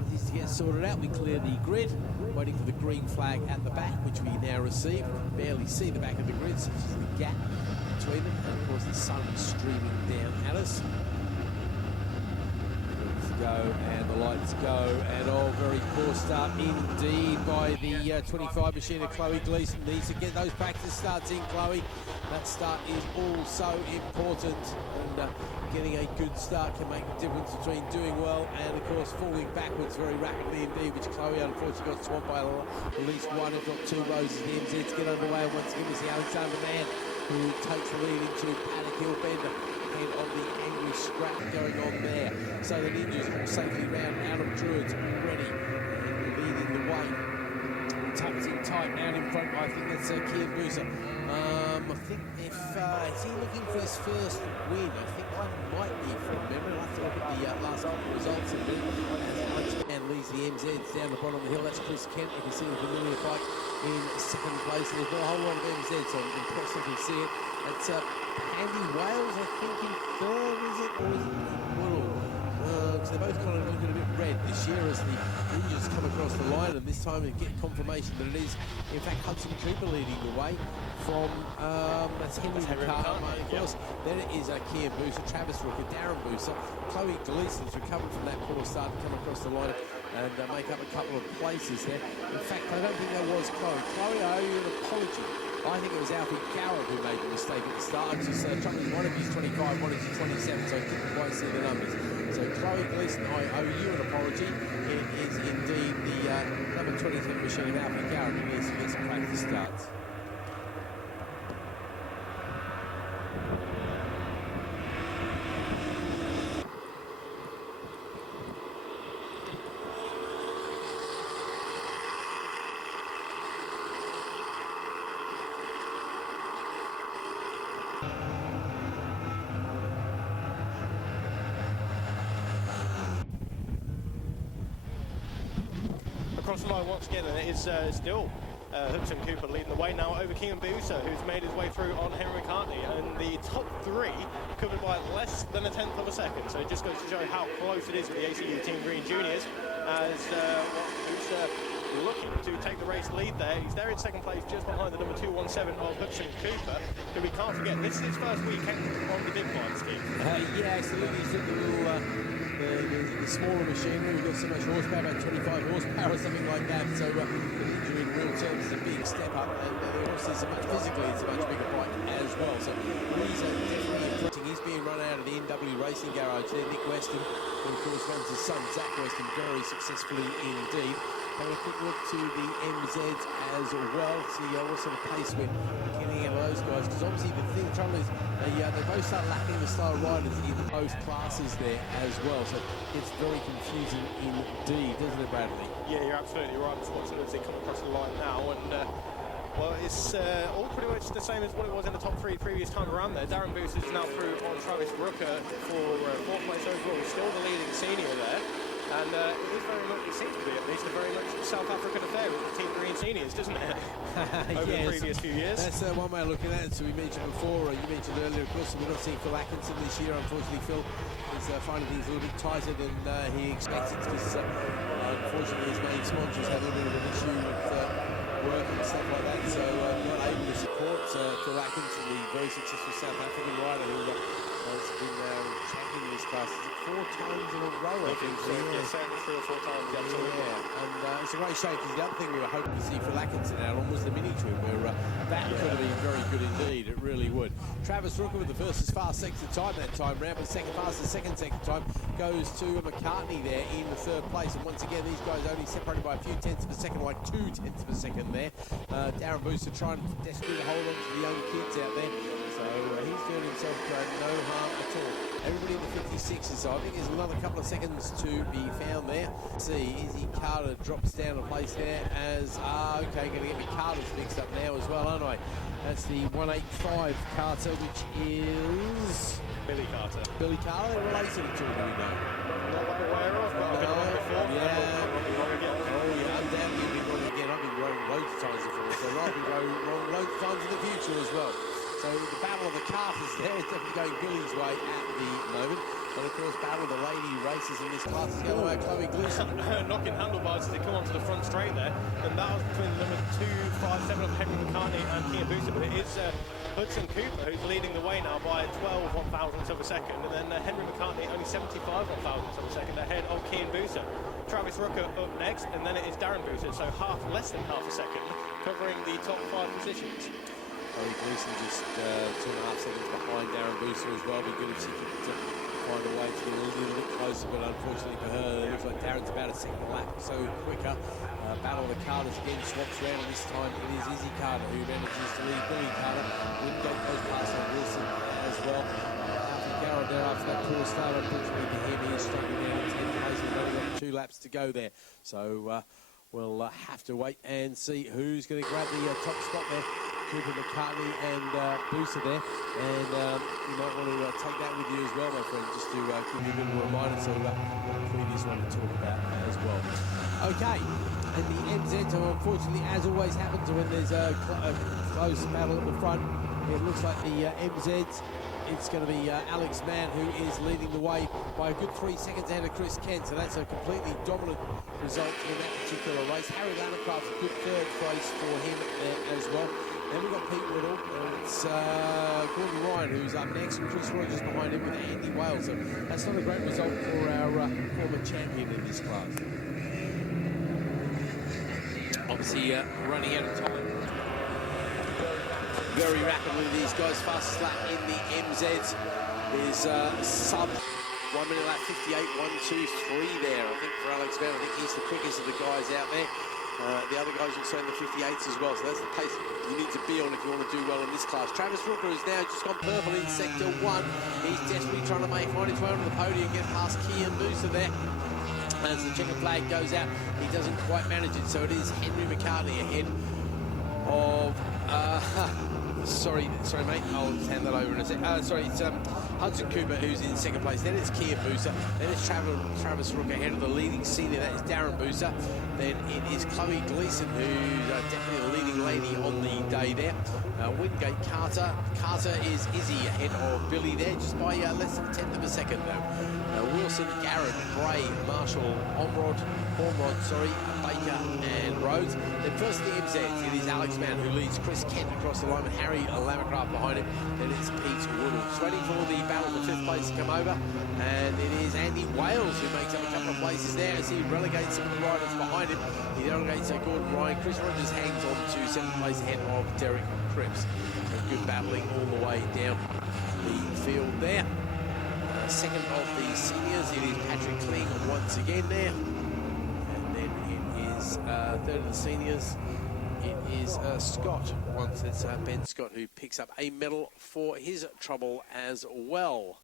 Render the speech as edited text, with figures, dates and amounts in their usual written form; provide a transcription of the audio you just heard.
formalities to get sorted out. We clear the grid, waiting for the green flag at the back, which we now receive. Barely see the back of the grid, such as the gap between them, and of course the sun streaming down at us. Go and the lights go, and very poor start indeed by the 25 machine of Chloe Gleeson. Needs to get those practice starts in, Chloe. That start is also important, and getting a good start can make a difference between doing well and of course falling backwards very rapidly indeed, which Chloe unfortunately got swamped by at least one if not two rows as the MZs get underway. And once again we see Alexander Mann, who takes the lead into Paddock Hill Bend ahead of the angry scrap going on there. So the Ninjas safely round out of Druids, ready and leading the way. Tucked in tight out in front, I think that's Kian Boozer. I think if is he looking for his first win? I think one might be from memory. I'll have to look at the last couple of results in a minute. As Lunchman leads the MZs down the bottom of the hill. That's Chris Kent. You can see the familiar bike in second place. And there's not a whole lot of MZs, so I'm impressive to see it. That's Andy Wales, I think, in third, is it? Or is it Woodall? So they're both kind of looking a bit red this year as the Ninjas come across the line, and this time they get confirmation that it is, in fact, Hudson Cooper leading the way from, that's Henry McCartney, of course. Then it is Kian Boozer, Travis Rooker, Darren Boozer, Chloe Gleeson's recovered from that poor start and come across the line and make up a couple of places there. In fact, I don't think that was Chloe. Chloe, I owe you an apology. I think it was Alfie Garrett who made the mistake at the start. Just one of his 25, one of his 27, so I didn't quite see the numbers. So Chloe Gleeson, I owe you an apology. It is indeed the number 27 machine of Alfie Garrett who needs to get some practice starts. Across the line once again, and it is still Hudson Cooper leading the way now over Kian Boozer, who's made his way through on Henry McCartney, and the top three covered by less than a tenth of a second. So it just goes to show how close it is with the ACU Team Green Juniors, as Boozer looking to take the race lead there. He's there in second place, just behind the number 217 of Hudson Cooper, who we can't forget, this is his first weekend on the big bikes team. Yeah, absolutely. He's got the little the smaller machinery. We've got so much horsepower, about 25 horsepower or something like that. So the injury in real terms is a big step up, and obviously physically it's a much bigger bike as well. So he's definitely impressing. He's being run out of the NW Racing Garage there. Nick Weston, who of course runs his son Zach Weston very successfully indeed. Having a quick look to the MZs as well, see what sort of pace we're getting out of those guys, because obviously the trouble is they both start lacking the slower riders in both classes there as well, so it's very confusing indeed, doesn't it, Bradley? Yeah, you're absolutely right. Unfortunately, as they come across the line now, and well, it's all pretty much the same as what it was in the top three previous time around there. Darren Boozer is now through on Travis Rooker for fourth place overall. He's still the leading senior there. And it is very much, it seems to be at least, a very much South African affair with the Team Green Seniors, doesn't it? Over the previous few years. That's one way of looking at it. So we mentioned before, you mentioned earlier, of course, we're not seeing Phil Atkinson this year. Unfortunately, Phil is finding things a little bit tighter than he expected, because unfortunately his main sponsors had a little bit of an issue with work and stuff like that. So not able to support Phil Atkinson, the very successful South African rider who has been champion in this class 4 times in a row, I think. So, yeah, certainly 3 or 4 times, absolutely. Yeah, and it's a great shame, because the other thing we were hoping to see Phil Atkinson out on was the mini trim, where that could have been very good indeed. It really would. Travis Rooker with the first fast second time that time round, but second fastest second time goes to McCartney there in the third place. And once again, these guys only separated by a few tenths of a second, like 2 tenths of a second there. Darren Boozer trying desperately to hold on to the young kids out there. So he's doing himself no harm at all. Everybody in the 56s, so I think there's another couple of seconds to be found there. See, Izzy Carter drops down a place there as, okay, going to get me Carter's mixed up now as well, aren't I? That's the 185 Carter, which is... Billy Carter. Billy Carter, they're related to him, do we know? Not that I'm aware of, but I've been wrong before. Yeah. Oh, yeah, undoubtedly you've been wrong again. I've been wrong loads of times before, so I'll be wrong loads of times in the future as well. So the battle of the Carters there is definitely going Billy's way at the moment. But of course, battle the lady races in this class is going away. Chloe Gleason. Knocking handlebars as they come onto the front straight there. And that was between the number 257 of Henry McCartney and Kia Booster. But it is Hudson Cooper who's leading the way now by 12 one-thousandths of a second. And then Henry McCartney only 75 one-thousandths of a second ahead of Kia Booster. Travis Rucker up next, and then it is Darren Booster, so less than half a second, covering the top 5 positions. Chloe Gleason just 2.5 seconds behind Darren Booster as well. Be good if she could find a way to get a little bit closer, but unfortunately for her, it looks like Darren's about a second lap, so quicker. Battle of the Carters again, swaps around, and this time it is Izzy Carter who manages to lead Billy Carter. Wingate goes past on Wilson as well. Garrett there after that poor start, unfortunately for him, he is struggling down in 10th place. We've only got 2 laps to go there, so we'll have to wait and see who's going to grab the top spot there. Cooper, McCartney and Booster there, and you might want to take that with you as well, my friend, just to give you a bit of a reminder. So we've got a previous one to talk about as well. Okay, and the MZ, so unfortunately, as always happens when there's a close battle at the front, it looks like the MZs, it's going to be Alex Mann who is leading the way by a good 3 seconds ahead of Chris Kent, so that's a completely dominant result in that particular race. Harry Landercraft, a good 3rd place for him as well. Then we've got Pete Whittle, it's Gordon Ryan who's up next, and Chris Rogers behind him with Andy Wales. So that's not a great result for our former champion in this class. Obviously running out of time very rapidly, these guys. Fastest lap in the MZs is sub 1 minute lap 58, 1-2-3 there, I think, for Alex Mann. I think he's the quickest of the guys out there. The other guys also in the 58s as well, so that's the pace you need to be on if you want to do well in this class. Travis Rooker has now just gone purple in sector 1. He's desperately trying to find his way onto the podium and get past Kia Booster there. As the checkered flag goes out, he doesn't quite manage it, so it is Henry McCartney ahead of sorry mate, I'll just hand that over in a sec. Sorry, it's Hudson Cooper who's in 2nd place. Then it's Kia Booster. Then it's Travis Rook ahead of the leading senior. That is Darren Booster. Then it is Chloe Gleason who's definitely the leading lady on the day there. Wingate Carter. Carter is Izzy ahead of Billy there, just by less than 1/10 of a second though. Wilson, Garrett, Bray, Marshall, Ormrod, Baker and Rhodes. Then first the MZs, it is Alex Mann who leads Chris Kent across the line with Harry Lamacraft behind him. Then it's Pete Woodall. Just waiting for the battle for 5th place to come over. And it is Andy Wales who makes up a couple of places there as he relegates some of the riders behind him. He relegates Gordon Ryan. Chris Rogers hangs on to 7th place ahead of Derek Cripps. So good battling all the way down the field there. Second of the seniors, it is Patrick Kling once again there. And then it is 3rd of the seniors, it is Scott. Once it's Ben Scott who picks up a medal for his trouble as well.